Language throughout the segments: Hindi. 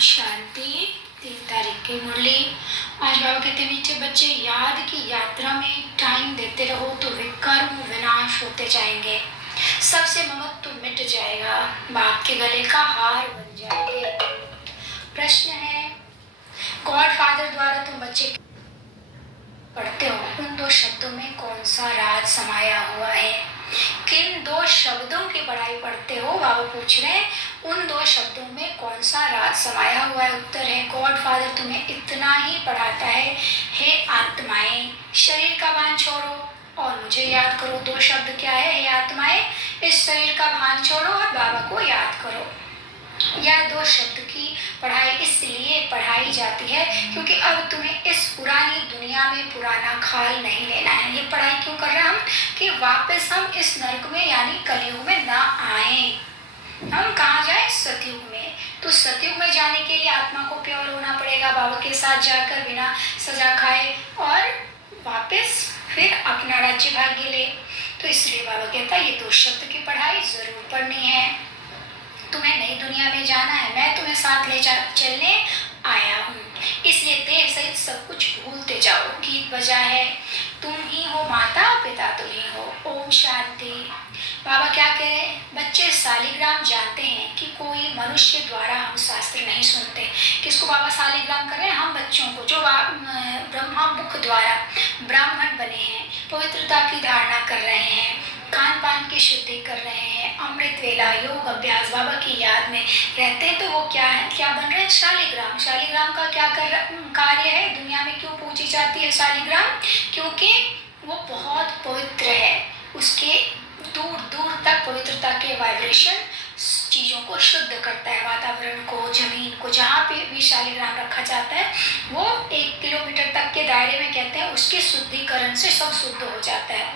शांति 3 तारीख की मुरली। आज बाबा कहते हैं मीठे बच्चे, याद की यात्रा में टाइम देते रहो तो विकर्म विनाश होते जाएंगे, सबसे ममत्व मिट जाएगा, बाप के गले का हार बन जाएंगे। प्रश्न है, गॉड फादर द्वारा तुम बच्चे पढ़ते हो, उन 2 शब्दों में कौन सा राज समाया हुआ है? किन 2 शब्दों की पढ़ाई पढ़ते हो? बाबा पूछ रहे हैं, उन 2 शब्दों में कौन सा राज समाया हुआ है? उत्तर है, गॉड फादर तुम्हें इतना ही पढ़ाता है, हे आत्माएं, शरीर का भान छोड़ो और मुझे याद करो। 2 शब्द क्या है? हे आत्माएं, इस शरीर का भान छोड़ो और बाबा को याद करो। यह 2 शब्द की पढ़ाई इसलिए पढ़ाई जाती है क्योंकि अब तुम्हें इस पुरानी दुनिया में पुराना खाल नहीं लेना है। ये पढ़ाई क्यों कर रहे हैं हम? कि वापस हम इस नरक में यानी कलयुग में ना आए। हम कहाँ जाए? सतयुग में। तो सतयुग में जाने के लिए आत्मा को प्योर होना पड़ेगा, बाबा के साथ जाकर बिना सजा खाए और वापस फिर अपना राज्य भाग्य ले। तो इसलिए बाबा कहता है ये 2 शब्द की पढ़ाई जरूर पढ़नी है। तुम्हें नई दुनिया में जाना है, मैं तुम्हें साथ ले चलने आया हूँ, इसलिए देह सहित सब कुछ भूलते जाओ। गीत बजा है, तुम ही हो माता पिता तुम ही हो। ओम शांति। बाबा क्या कह रहे हैं? बच्चे सालिग्राम जानते हैं कि कोई मनुष्य द्वारा हम शास्त्र नहीं सुनते। किसको बाबा सालिग्राम कर रहे हैं? हम बच्चों को, जो ब्रह्मा मुख द्वारा ब्राह्मण बने हैं, पवित्रता की धारणा कर रहे हैं, खान पान की शुद्धि कर रहे हैं, अमृत वेला योग अभ्यास बाबा की याद में रहते हैं। तो वो क्या है, क्या बन रहे हैं? शालिग्राम। शालिग्राम का क्या कार्य है? दुनिया में क्यों पूजी जाती है शालिग्राम? क्योंकि वो बहुत पवित्र है, उसके दूर दूर तक पवित्रता के वाइब्रेशन चीज़ों को शुद्ध करता है, वातावरण को, जमीन को, जहाँ पे भी शालिग्राम रखा जाता है वो 1 किलोमीटर तक के दायरे में कहते हैं उसके शुद्धिकरण से सब शुद्ध हो जाता है।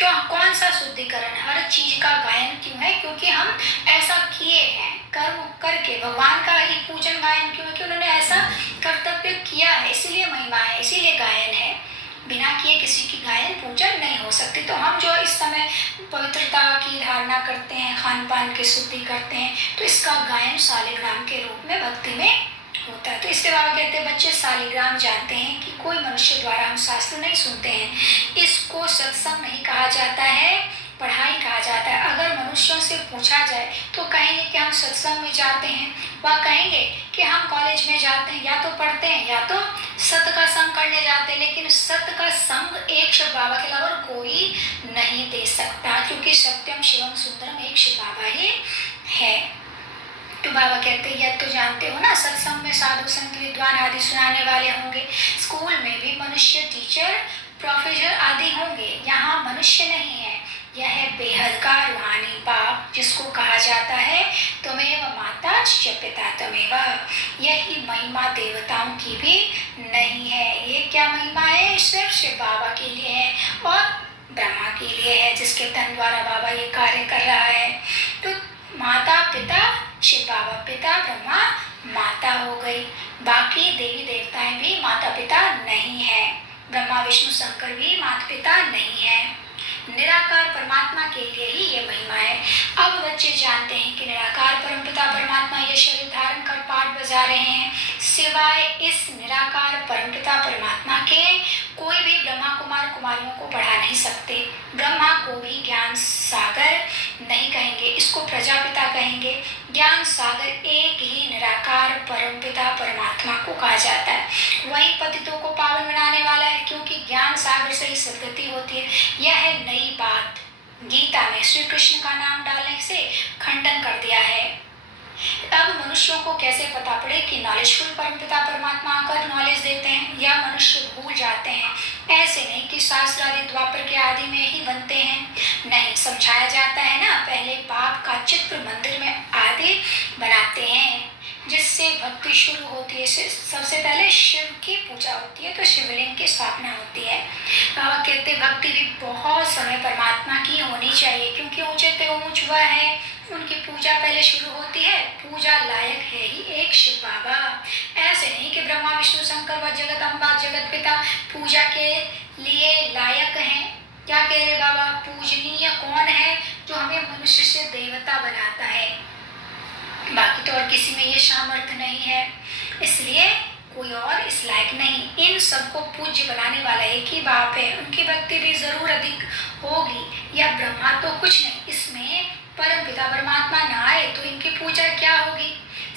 तो कौन सा शुद्धिकरण? हर चीज का गायन क्यों है? क्योंकि हम ऐसा किए हैं, कर्म करके भगवान का ही पूजन गायन क्यों है? कि उन्होंने ऐसा कर्तव्य किया है, इसीलिए महिमा है, इसीलिए गायन है। बिना किए किसी की गायन पूजन नहीं हो सकती। तो हम जो इस समय पवित्रता की धारणा करते हैं, खान पान की शुद्धि करते हैं, तो इसका गायन शालिग्राम के रूप में भक्ति में होता है। तो इसलिए बाबा कहते हैं बच्चे सालिग्राम जानते हैं कि कोई मनुष्य द्वारा हम शास्त्र नहीं सुनते हैं। इसको सत्संग नहीं कहा जाता है, पढ़ाई कहा जाता है। अगर मनुष्यों से पूछा जाए तो कहेंगे कि हम सत्संग में जाते हैं, वह कहेंगे कि हम कॉलेज में जाते हैं, या तो पढ़ते हैं या तो सत्य का संग करने जाते हैं। लेकिन सत्य का संग एक शिव बाबा के अलावा कोई नहीं दे सकता, क्योंकि सत्यम शिवम सुंदरम एक शिव बाबा ही है। तो बाबा कहते हैं यह तो जानते हो ना, सत्संग में साधु संत विद्वान आदि सुनाने वाले होंगे, स्कूल में भी मनुष्य टीचर प्रोफेसर आदि होंगे। यहाँ मनुष्य नहीं है, यह है बेहद का रूहानी बाप, जिसको कहा जाता है त्वमेव माता च पिता त्वमेव। यही महिमा देवताओं की भी नहीं है। ये क्या महिमा है? सिर्फ शिव बाबा के लिए है और ब्रह्मा के लिए है, जिसके तन द्वारा बाबा ये कार्य कर रहा है। तो माता पिता शिव बाबा, पिता ब्रह्मा, माता हो गई। बाकी देवी देवताएं भी माता पिता नहीं है, ब्रह्मा विष्णु शंकर भी माता पिता नहीं है। निराकार परमात्मा के लिए ही ये महिमा है। अब बच्चे जानते हैं कि निराकार परमपिता परमात्मा ये शरीर धारण कर पाठ बजा रहे हैं। सिवाय इस निराकार परमपिता परमात्मा के कोई भी ब्रह्मा कुमार कुमारियों को पढ़ा नहीं सकते। ब्रह्मा को भी ज्ञान सागर नहीं कहेंगे, इसको प्रजापिता कहेंगे। ज्ञान सागर एक ही निराकार परमपिता परमात्मा को कहा जाता है। वही पतितों को पावन बनाने वाला है, क्योंकि ज्ञान सागर से ही सद्गति होती है। यह है नई बात। गीता में श्री कृष्ण का नाम डालने से खंडन कर दिया है। अब मनुष्यों को कैसे पता पड़े कि नॉलेजफुल परमपिता परमात्मा आकर नॉलेज देते हैं, या मनुष्य भूल जाते हैं? ऐसे नहीं कि शास्त्र आदि द्वापर के आदि में ही बनते हैं, नहीं, समझाया जाता है ना। पहले बाप का चित्र मंदिर में आदि बनाते हैं, जिससे भक्ति शुरू होती है। सबसे पहले शिव की पूजा होती है, तो शिवलिंग की स्थापना होती है। बाबा कहते भक्ति भी बहुत समय परमात्मा की होनी चाहिए, क्योंकि ऊंचे ते ऊंच वह है, उनकी पूजा पहले शुरू होती है। पूजा लायक है ही एक शिव बाबा। ऐसे नहीं कि ब्रह्मा विष्णु शंकर व जगत अम्बा जगत पिता पूजा के लिए लायक हैं। क्या कह रहे बाबा? पूजनीय कौन है? जो हमें मनुष्य से देवता बनाता है। बाकी तो और किसी में ये सामर्थ्य नहीं है, इसलिए कोई और इस लायक नहीं। इन सबको पूज्य बनाने वाला एक ही बाप है। उनकी भक्ति भी जरूर अधिक होगी। यह ब्रह्मा तो कुछ नहीं, इसमें परम पिता परमात्मा न आए तो इनकी पूजा क्या होगी।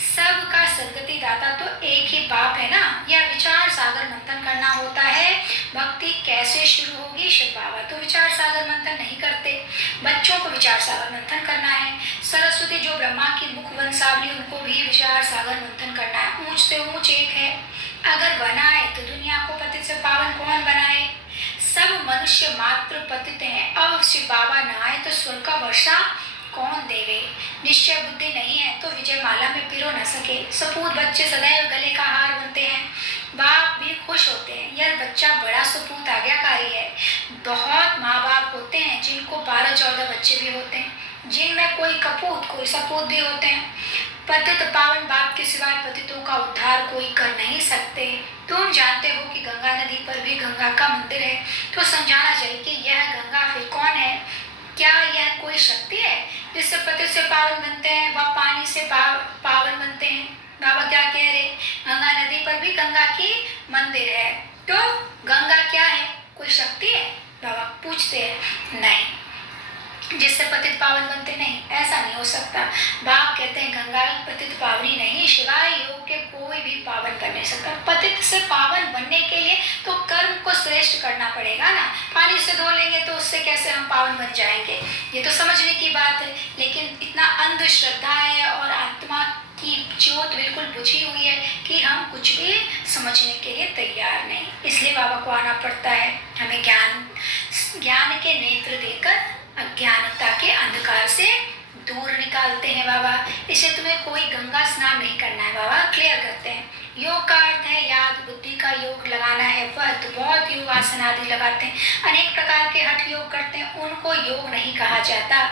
सबका सदगति दाता तो एक ही बाप है ना। यह विचार सागर मंथन करना होता है। भक्ति कैसे शुरू होगी। शिव बाबा तो विचार सागर मंथन नहीं करते, बच्चों को विचार सागर मंथन करना है। सरस्वती जो ब्रह्मा की मुख वंशावली, उनको भी विचार सागर मंथन करना है। ऊंच से ऊंच एक है, अगर बनाए तो दुनिया को पतित से पावन कौन बनाए। सब मनुष्य मात्र पतित हैं। अब शिव बाबा न आए तो स्वर्ग का वर्षा कौन देवे। निश्चय बुद्धि नहीं है तो विजय माला में पिरो न सके। सपूत बच्चे सदैव गले का हार बनते हैं, बाप भी खुश होते हैं। यह बच्चा बड़ा सपूत आज्ञाकारी है। बहुत माँ बाप होते हैं जिनको 12-14 बच्चे भी होते हैं, जिनमें कोई कपूत कोई सपूत भी होते हैं। पतित पावन बाप के सिवाय पतितों का उद्धार कोई कर नहीं सकते। तुम जानते हो कि गंगा नदी पर भी गंगा का मंदिर है, तो समझाना चाहिए कि यह गंगा फिर कौन है। क्या यह कोई शक्ति है जिससे पतित से पावन बनते हैं व पानी से पावन बनते हैं। बाबा क्या कह रहे, गंगा नदी पर भी गंगा की मंदिर है, तो गंगा क्या है, कोई शक्ति है। बाबा पूछते हैं नहीं, जिससे पतित पावन बनते नहीं, ऐसा नहीं हो सकता। बाप कहते हैं गंगा पतित पावनी नहीं, शिवाय योग के कोई भी पावन कर नहीं सकता। पतित से पावन बनने के लिए तो कर्म को श्रेष्ठ करना पड़ेगा ना। पानी से धो लेंगे तो उससे कैसे हम पावन बन जाएंगे, ये तो समझने की बात है। लेकिन इतना अंधश्रद्धा है और आत्मा की ज्योत बिल्कुल बुझी हुई है कि हम कुछ भी समझने के लिए तैयार नहीं। इसलिए बाबा को आना पड़ता है। हमें ज्ञान के नेत्र देकर अज्ञानता के अंधकार से दूर निकालते हैं बाबा। इसे तुम्हें कोई गंगा स्नान नहीं करना है, बाबा क्लियर करते हैं। योग का अर्थ है याद, बुद्धि का योग लगाना है। वह तो बहुत योग आसन आदि लगाते हैं, अनेक प्रकार के हठ योग करते हैं, उनको योग नहीं कहा जाता।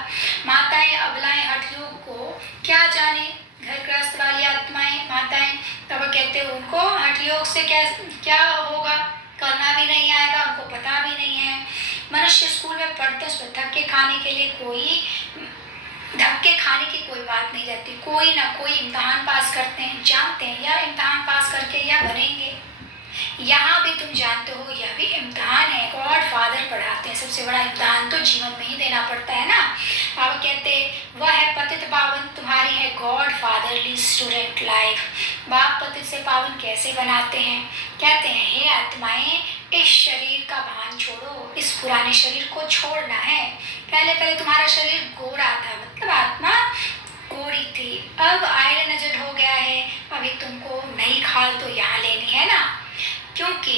माताएं अबलाएं हठ योग को क्या जाने, घर गृहस्थ वाली आत्माएं माताएं तब कहते हैं उनको हठ योग से क्या होगा, करना भी नहीं आएगा, उनको पता भी नहीं है। मनुष्य स्कूल में पढ़ते उसमें धक्के खाने के लिए धक्के खाने की कोई बात नहीं रहती। कोई ना कोई इम्तहान पास करते हैं, जानते हैं या इम्तहान पास करके या बनेंगे। यहाँ भी तुम जानते हो यह भी इम्तहान है। गॉड फादर पढ़ाते हैं, सबसे बड़ा इम्तहान तो जीवन में ही देना पड़ता है ना। बाबा कहते वह है पतित पावन, तुम्हारी है गॉड फादरली स्टूडेंट लाइफ। बाप पतित से पावन कैसे बनाते हैं, कहते हैं हे आत्माएं, इस शरीर का भान छोड़ो, इस पुराने शरीर को छोड़ना है। पहले तुम्हारा शरीर गोरा था, मतलब आत्मा गोरी थी, अब आयरन एजेड हो गया है। अभी तुमको नई खाल तो यहाँ लेनी है ना, क्योंकि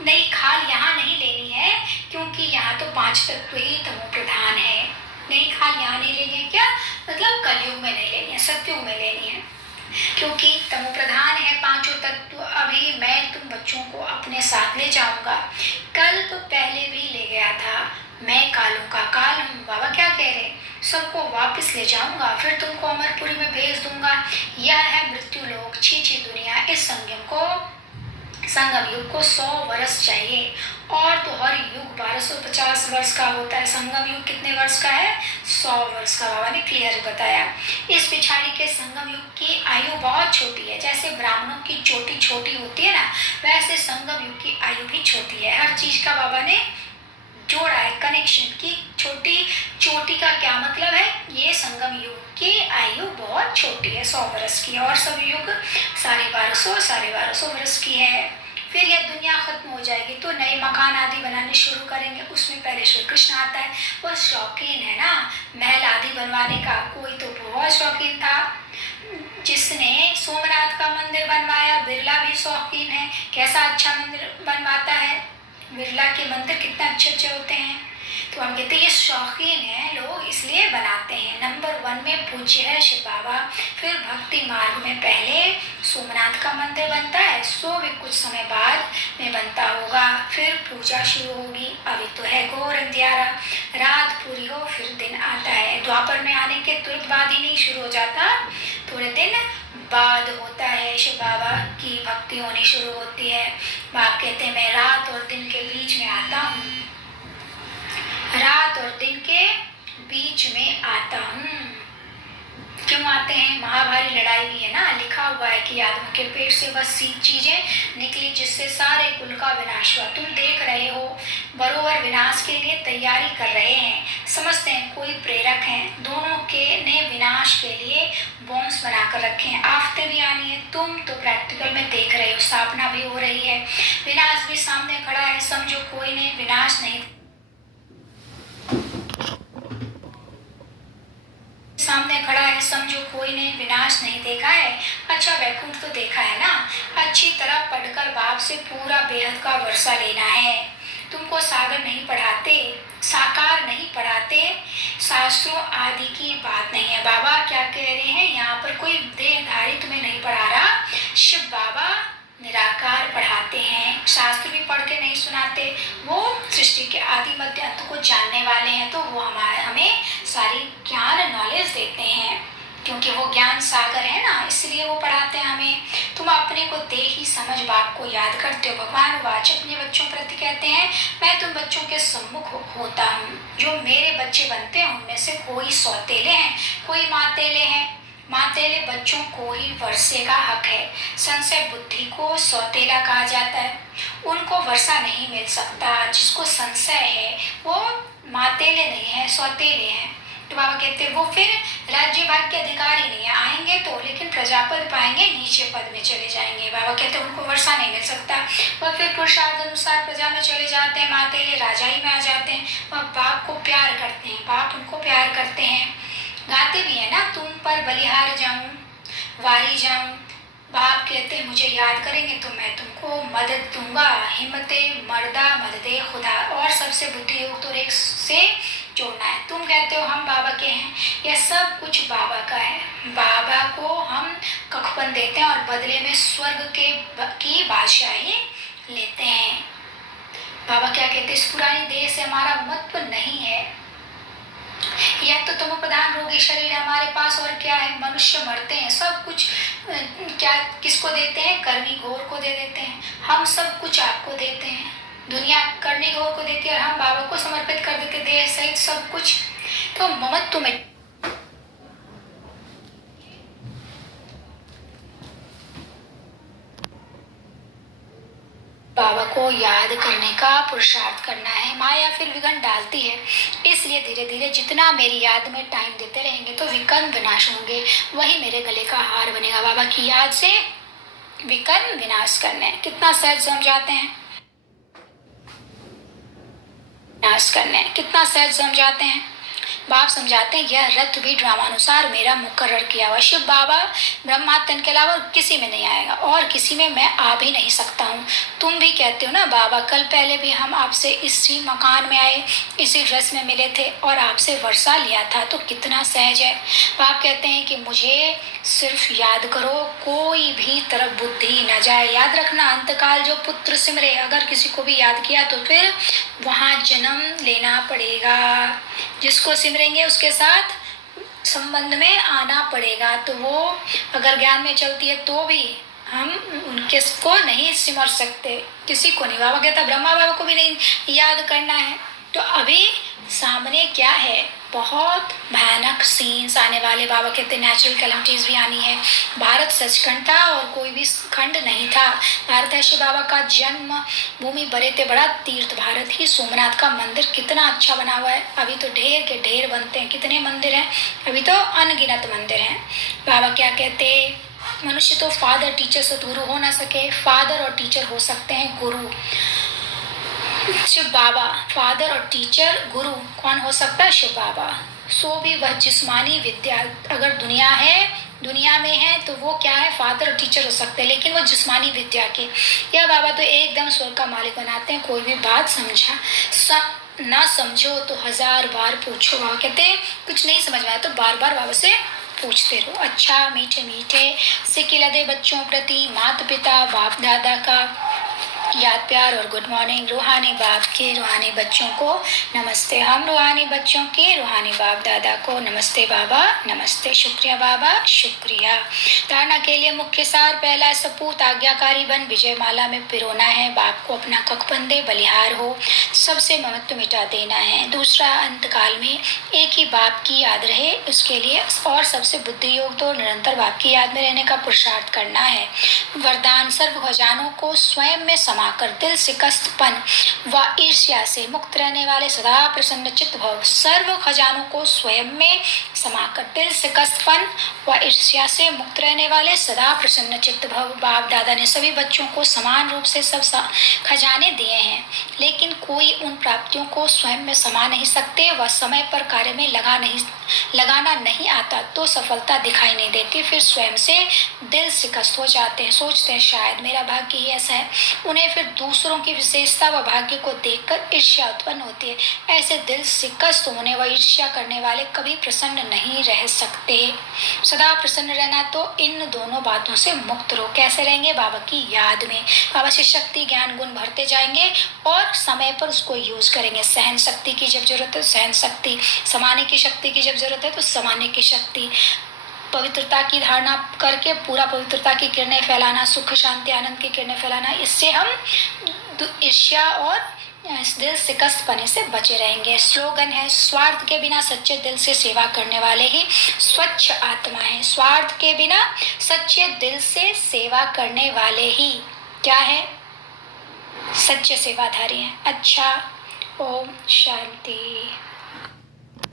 नई खाल यहाँ नहीं लेनी है, क्योंकि यहाँ तो 5 तत्व ही तमो प्रधान है। नई खाल यहाँ नहीं लेनी है, क्या मतलब कलयुग में नहीं लेनी है, सत्युग में लेनी है, क्योंकि तमो प्रधान है 5 तत्व। अभी मैं तुम बच्चों को अपने साथ ले जाऊंगा, कल तो पहले भी ले गया था, मैं कालों का काल हूँ। बाबा क्या कह रहे, सबको वापस ले जाऊंगा, फिर तुमको अमरपुरी में भेज दूंगा। यह है मृत्यु लोक, छीछी दुनिया। इस संगम युग को 100 वर्ष चाहिए, और तो हर युग 1250 वर्ष का होता है। संगम युग कितने वर्ष का है, 100 वर्ष का। बाबा ने क्लियर बताया। इस पिछाड़ी के संगम युग की आयु बहुत छोटी है। जैसे ब्राह्मणों की चोटी छोटी होती है ना, वैसे संगम युग की आयु भी छोटी है। हर चीज का बाबा ने जोड़ा है कनेक्शन की। छोटी चोटी का क्या मतलब है, ये संगम युग की आयु बहुत छोटी है, 100 वर्ष की है, और सब युग 1250 वर्ष की है। फिर यह दुनिया खत्म हो जाएगी तो नए मकान आदि बनाने शुरू करेंगे। उसमें पहले श्री कृष्ण आता है, वो शौकीन है ना महल आदि बनवाने का। कोई तो बहुत शौकीन था, जिसने सोमनाथ का मंदिर बनवाया। बिरला भी शौकीन है, कैसा अच्छा मंदिर बनवाता है। बिरला के मंदिर कितने अच्छे अच्छे होते हैं। तो हम कहते हैं ये शौकीन है लोग, इसलिए बनाते हैं। नंबर 1 में पूज्य है शिव बाबा। फिर भक्ति मार्ग में पहले सोमनाथ का मंदिर बनता है, सो भी कुछ समय बाद में बनता होगा। फिर पूजा शुरू होगी। अभी तो है घोर अंधियारा, रात पूरी हो फिर दिन आता है। द्वापर में आने के तुरंत बाद ही नहीं शुरू हो जाता, थोड़े दिन बाद होता है। शिव बाबा की भक्ति होनी शुरू होती है। बाप कहते हैं मैं रात और दिन के बीच में आता हूँ, रात और दिन के बीच में आता हूँ। क्यों आते हैं, महाभारी लड़ाई भी है ना, लिखा हुआ है कि आदम के पेट से बस सी चीजें निकली जिससे सारे कुल का विनाश हुआ। तुम देख रहे हो बरोबर विनाश के लिए तैयारी कर रहे हैं, समझते हैं कोई प्रेरक हैं, दोनों के ने विनाश के लिए बॉम्ब्स बनाकर रखे हैं। आफतें भी आनी है, तुम तो प्रैक्टिकल में देख रहे हो, स्थापना भी हो रही है, विनाश भी सामने खड़ा है। समझो कोई ने विनाश नहीं सामने खड़ा है, समझो कोई ने विनाश नहीं देखा है। अच्छा वैकुंठ तो देखा है ना, अच्छी तरह पढ़कर बाप से पूरा बेहद का वर्षा लेना है। तुमको सागर नहीं पढ़ाते, साकार नहीं पढ़ाते, शास्त्रों आदि की बात नहीं है। बाबा क्या कह रहे हैं यहाँ पर, कोई देहधारी तुम्हें नहीं पढ़ा रहा, शिव बाबा निराकार पढ़ाते हैं, शास्त्र भी पढ़ के नहीं सुनाते। वो सृष्टि के आदि मध्य अंत को जानने वाले हैं, तो वो हमें सारी ज्ञान नॉलेज देते हैं, क्योंकि वो ज्ञान सागर है ना, इसलिए वो पढ़ाते हैं हमें। तुम अपने को दे ही समझ बाप को याद करते हो। भगवान वाच अपने बच्चों प्रति कहते हैं, मैं तुम बच्चों के सम्मुख होता हूँ, जो मेरे बच्चे बनते हैं उनमें से कोई सौतेले हैं, कोई मातेले हैं। मातेले बच्चों को ही वर्षे का हक है। संशय बुद्धि को सौतेला कहा जाता है, उनको वर्षा नहीं मिल सकता। जिसको संशय है वो मातेले नहीं है, सौतेले हैं। तो बाबा कहते हैं वो फिर राज्य भाग के अधिकारी नहीं है, आएंगे तो लेकिन प्रजापद पाएंगे, नीचे पद में चले जाएंगे। बाबा कहते हैं उनको वर्षा नहीं मिल सकता। वह फिर पुरुषार्थ अनुसार प्रजा में चले जाते हैं, मातेले राजाई में आ जाते हैं। वह बाप को प्यार करते हैं, बाप उनको प्यार करते हैं। गाते भी है ना, तुम पर बलिहार जाऊं, वारी जाऊं। बाप कहते हैं मुझे याद करेंगे तो मैं तुमको मदद दूंगा। हिम्मते मर्दा मददे खुदा, और सबसे बुद्धि योग तो एक से जोड़ना है। तुम कहते हो हम बाबा के हैं, यह सब कुछ बाबा का है। बाबा को हम कखपन देते हैं और बदले में स्वर्ग की बादशाही लेते हैं। बाबा क्या कहते हैं, इस पुरानी देह से हमारा महत्व नहीं है, यह तो तुम प्रधान रोगी शरीर है हमारे पास, और क्या है, मनुष्य मरते हैं, सब कुछ क्या किसको देते हैं, कर्मी घोर को दे देते हैं। हम सब कुछ आपको देते हैं, दुनिया कर्णी घोर को देती है और हम बाबा को समर्पित कर देते, देह सहित सब कुछ। तो ममत्व में बाबा को याद करने का पुरुषार्थ करना है। माया फिर विघ्न डालती है, इसलिए धीरे धीरे जितना मेरी याद में टाइम देते रहेंगे तो विघ्न विनाश होंगे, वही मेरे गले का हार बनेगा। बाबा की याद से विघ्न विनाश करने, कितना सहज समझाते हैं, विनाश करने कितना सहज समझाते हैं। बाप समझाते हैं यह रथ भी ड्रामानुसार मेरा मुकर्रर किया हुआ। शिव बाबा ब्रह्मात्म के अलावा किसी में नहीं आएगा, और किसी में मैं आ भी नहीं सकता हूँ। तुम भी कहते हो ना बाबा, कल पहले भी हम आपसे इसी मकान में आए, इसी ड्रेस में मिले थे और आपसे वर्षा लिया था, तो कितना सहज है। बाप कहते हैं कि मुझे सिर्फ याद करो, कोई भी तरफ बुद्धि न जाए। याद रखना, अंतकाल जो पुत्र सिमरे, अगर किसी को भी याद किया तो फिर वहाँ जन्म लेना पड़ेगा। जिसको सिमरेंगे उसके साथ संबंध में आना पड़ेगा। तो वो अगर ज्ञान में चलती है तो भी हम उनके को नहीं सिमर सकते, किसी को नहीं। बाबा कहता ब्रह्मा बाबा को भी नहीं याद करना है। तो अभी सामने क्या है, बहुत भयानक सीन्स आने वाले। बाबा कहते नेचुरल कैलेमिटीज भी आनी है। भारत सचखंड था और कोई भी खंड नहीं था। भारत ऐसे बाबा का जन्म भूमि बड़े थे, बड़ा तीर्थ भारत ही। सोमनाथ का मंदिर कितना अच्छा बना हुआ है, अभी तो ढेर के ढेर बनते हैं। कितने मंदिर हैं, अभी तो अनगिनत मंदिर हैं। बाबा क्या कहते, मनुष्य तो फादर टीचर से गुरु हो ना सके, फादर और टीचर हो सकते हैं गुरु। शिव बाबा फादर और टीचर, गुरु कौन हो सकता है, शिव बाबा। सो भी वह जिस्मानी विद्या, अगर दुनिया है, दुनिया में है तो वो क्या है, फादर और टीचर हो सकते हैं, लेकिन वो जिस्मानी विद्या के। यह बाबा तो एकदम स्वर्ग का मालिक बनाते हैं। कोई भी बात समझा ना समझो तो 1000 बार पूछो। बाबा कहते हैं कुछ नहीं समझ में आया तो बार बार बाबा से पूछते रहो। अच्छा मीठे मीठे सिक्के लदे बच्चों प्रति माता पिता बाप दादा का याद प्यार और गुड मॉर्निंग रूहानी बाप के रूहानी बच्चों को नमस्ते। हम रूहानी बच्चों के रूहानी बाप दादा को नमस्ते बाबा, नमस्ते, शुक्रिया बाबा, शुक्रिया। धारणा के लिए मुख्य सार, पहला सपूत आज्ञाकारी बन विजय माला में पिरोना है, बाप को अपना कखबंदे बलिहार हो, सबसे ममत्व मिटा देना है। दूसरा, अंतकाल में एक ही बाप की याद रहे उसके लिए और सबसे बुद्धि योग दो, निरंतर बाप की याद में रहने का पुरुषार्थ करना है। वरदान, सर्व खजानों को स्वयं में समाकर दिल शिकस्तपन व ईर्ष्या से मुक्त रहने वाले सदा प्रसन्न चित्त भव। सर्व खजानों को स्वयं में समाकर दिल शिकस्तपन व ईर्ष्या से मुक्त रहने वाले सदा प्रसन्न चित्त भव। बाप दादा ने सभी बच्चों को समान रूप से सब खजाने दिए हैं, लेकिन कोई उन प्राप्तियों को स्वयं में समा नहीं सकते व समय पर कार्य में लगाना नहीं आता तो सफलता दिखाई नहीं देती, फिर स्वयं से दिल शिकस्त हो जाते हैं, सोचते हैं शायद मेरा भाग्य ही ऐसा है। उन्हें फिर दूसरों की विशेषता व भाग्य को देखकर ईर्ष्या उत्पन्न होती है। ऐसे दिल शिकस्त होने व ईर्ष्या करने वाले कभी प्रसन्न नहीं रह सकते। सदा प्रसन्न रहना तो इन दोनों बातों से मुक्त रहो। कैसे रहेंगे? बाबा की याद में, बाबा से शक्ति ज्ञान गुण भरते जाएंगे और समय पर उसको यूज करेंगे। सहन शक्ति की जब जरूरत है सहन शक्ति, समाने की शक्ति की जब जरूरत है तो समाने की शक्ति, पवित्रता की धारणा करके पूरा पवित्रता की किरणें फैलाना, सुख शांति आनंद की किरणें फैलाना। इससे हम ईर्ष्या और दिल शिकस्त पने से बचे रहेंगे। स्लोगन है, स्वार्थ के बिना सच्चे दिल से सेवा करने वाले ही स्वच्छ आत्मा है। स्वार्थ के बिना सच्चे दिल से सेवा करने वाले ही क्या है? सच्चे सेवाधारी हैं। अच्छा, ओम शांति।